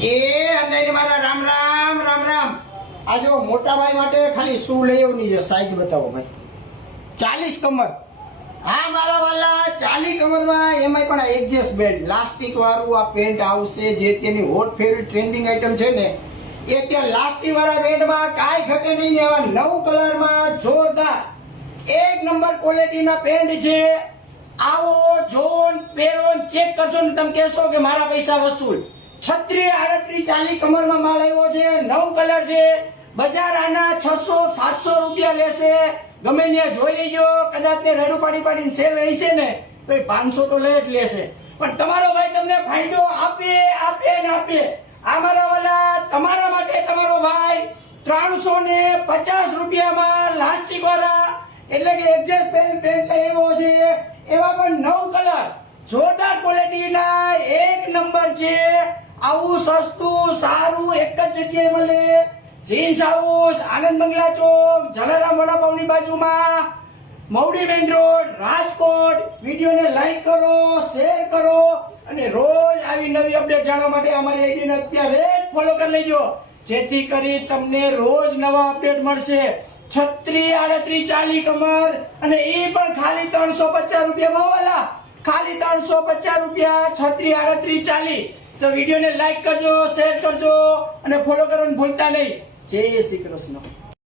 એ અંદાજે મારા રામ રામ રામ રામ. આ જો મોટા ભાઈ માટે ખાલી શું લઈ આવની છે, સાઈઝ બતાવો ભાઈ. 40 કમર. હા મારા વાલા 40 કમરમાં એમાંય પણ એડજસ્ટ બેલ્ટ લાસ્ટિક વાળું આ પેન્ટ આવશે, જે તેની હોટ ફેવરિટ ટ્રેન્ડિંગ આઈટમ છે ને એ ત્યાં લાસ્ટિક વાળા પેન્ટમાં કાંઈ ઘટે નહીં ને એવા 9 કલરમાં જોરદાર એક નંબર ક્વોલિટીના પેન્ટ છે. આવો જોન પહેરો ચેક કરશો ને તમે કહેશો કે મારા પૈસા વસૂલ. 36, 38, 40 કમરમાં માલ આવ્યો છે, 9 કલર છે. બજાર આના 600-700 રૂપિયા લેશે. ગમે ત્યાં જોઈ લેજો, કદાચ તે રેડું પાડીને સેલ રહી છે ને તો 500 તો લે જ લેશે. પણ તમારો ભાઈ તમને ફાયદો આપે ને આપે. આ મારા વાલા તમારા માટે તમારો ભાઈ 350 રૂપિયામાં લાસ્ટિક વાળા એટલે કે એડજસ્ટ પેન્ટ એવો છે. એવા પણ 9 કલર જોરદાર ક્વોલિટીના એક નંબર છે. આવું સસ્તું સારું એક જ જગ્યાએ મળે. જીન્સ હાઉસ, આનંદ બંગલા ચોક, જલારામ વડાપાવની બાજુમાં, મવડી મેઇન રોડ, રાજકોટ. વિડીયોને લાઈક કરો, શેર કરો અને રોજ આવી નવી અપડેટ જાણવા માટે અમારી આઈડીને અત્યારે જ ફોલો કરી લેજો, જેથી કરી તમને રોજ નવા અપડેટ મળશે. 36, 38, 40 કમર અને એ પણ ખાલી 350 રૂપિયામાં વાલા. ખાલી 350 રૂપિયા 36, 38, 40. તો વિડીયોને લાઈક કરજો, શેર કરજો અને ફોલો કરવાનું ભૂલતા નહીં. જય શ્રી કૃષ્ણ.